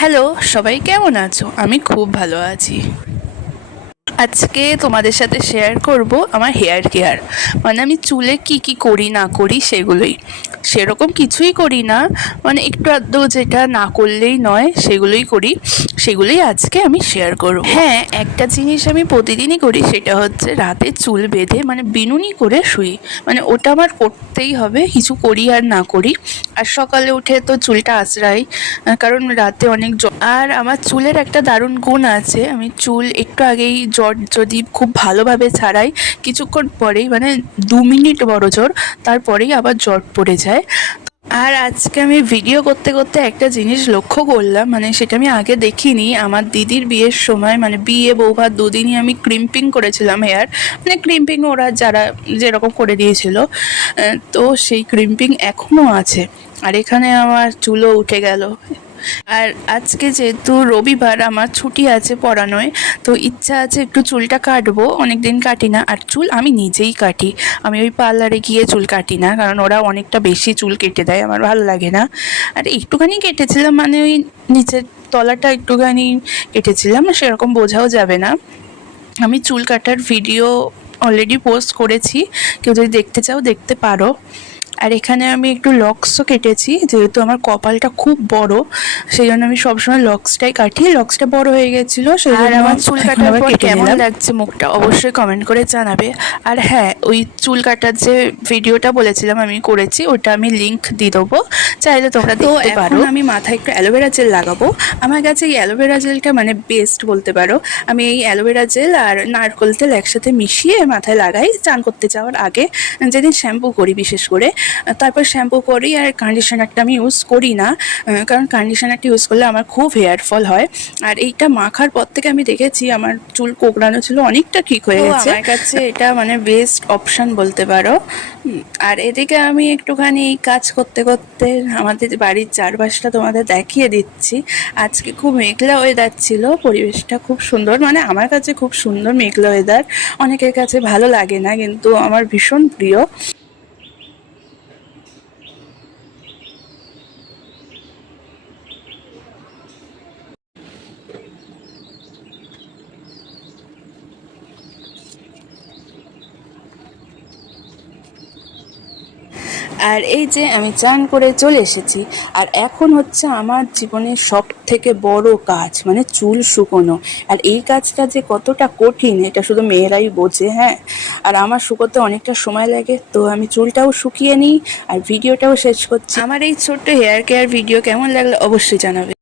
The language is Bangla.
হ্যালো, সবাই কেমন আছো? আমি খুব ভালো আছি। আজকে তোমাদের সাথে শেয়ার করব আমার হেয়ার কেয়ার, মানে আমি চুলে কি কি করি না করি সেগুলোই। সেরকম কিছুই করি না, মানে একটু আধটু যেটা না করলেই নয় সেগুলোই করি, সেগুলোই আজকে আমি শেয়ার করব। হ্যাঁ, একটা জিনিস আমি প্রতিদিনই করি, সেটা হচ্ছে রাতে চুল বেঁধে মানে বিনুনি করে শুই। মানে ওটা আমার করতেই হবে, কিছু করি আর না করি। আর সকালে উঠে তো চুলটা আঁচড়াই, কারণ রাতে অনেক আর আমার চুলের একটা দারুণ গুণ আছে, আমি চুল একটু আগেই যদি খুব ভালোভাবে ছাড়াই, কিছুক্ষণ পরেই মানে 2 মিনিট বড়জোর তারপরেই আবার জট পড়ে যায়। আর আজকে আমি ভিডিও করতে করতে একটা জিনিস লক্ষ্য করলাম, মানে সেটা আমি আগে দেখিনি। আমার দিদির বিয়ের সময় মানে বিয়ে বৌভাত দুদিনই আমি ক্রিম্পিং করেছিলাম হেয়ার, মানে ক্রিম্পিং ওরা যারা যেরকম করে দিয়েছিল, তো সেই ক্রিম্পিং এখনও আছে। আর এখানে আমার চুলও উঠে গেল। আর আজকে যেহেতু রবিবার আমার ছুটি আছে পড়ানোয়, তো ইচ্ছা আছে একটু চুলটা কাটবো, অনেক দিন কাটি না। আর চুল আমি নিজেই কাটি, আমি ওই পার্লারে গিয়ে চুল কাটি না, কারণ ওরা অনেকটা বেশি চুল কেটে দেয়, আমার ভালো লাগে না। আর একটুখানি কেটেছিলাম, মানে ওই নিচের তলাটা একটুখানি কেটেছিলাম, সেরকম বোঝাও যাবে না। আমি চুল কাটার ভিডিও অলরেডি পোস্ট করেছি, কেউ যদি দেখতে চাও দেখতে পারো। আর এখানে আমি একটু লক্সও কেটেছি, যেহেতু আমার কপালটা খুব বড়, সেই জন্য আমি সবসময় লক্সটাই কাটি। লক্সটা বড় হয়ে গেছিলো, সেই জন্য আমার চুল কাটার পর কেমন লাগছে মুখটা অবশ্যই কমেন্ট করে জানাবে। আর হ্যাঁ, ওই চুল কাটার যে ভিডিওটা বলেছিলাম আমি করেছি, ওটা আমি লিংক দিয়ে দেবো, চাইলে তোমরা দেখতে পারো। আমি মাথায় একটু অ্যালোভেরা জেল লাগাবো। আমার কাছে এই অ্যালোভেরা জেলটা মানে বেস্ট বলতে পারো। আমি এই অ্যালোভেরা জেল আর নারকেল তেল একসাথে মিশিয়ে মাথায় লাগাই চান করতে যাওয়ার আগে, যেদিন শ্যাম্পু করি বিশেষ করে। তারপর শ্যাম্পু করি, আর কন্ডিশনারটা আমি ইউজ করি না, কারণ কন্ডিশনারটা ইউজ করলে আমার খুব হেয়ার ফল হয়। আর এইটা মাখার পর থেকে আমি দেখেছি আমার চুল কোঁকড়ানো ছিল অনেকটা ঠিক হয়ে গেছে। আমার কাছে এটা মানে বেস্ট অপশান বলতে পারো। আর এদিকে আমি একটুখানি কাজ করতে করতে আমাদের বাড়ির চারপাশটা তোমাদের দেখিয়ে দিচ্ছি। আজকে খুব মেঘলা ওয়েদার ছিল, পরিবেশটা খুব সুন্দর, মানে আমার কাছে খুব সুন্দর মেঘলা ওয়েদার। অনেকের কাছে ভালো লাগে না, কিন্তু আমার ভীষণ প্রিয়। আর এই যে আমি চান করে চলে এসেছি, আর এখন হচ্ছে আমার জীবনের সব থেকে বড় কাজ, মানে চুল শুকোনো। আর এই কাজটা যে কতটা কঠিন এটা শুধু মেয়েরাই বোঝে। হ্যাঁ, আর আমার শুকোতে অনেকটা সময় লাগে, তো আমি চুলটাও শুকিয়ে নিই আর ভিডিওটাও শেষ করছি। আমার এই ছোট্ট হেয়ার কেয়ার ভিডিও কেমন লাগলো অবশ্যই জানাবে।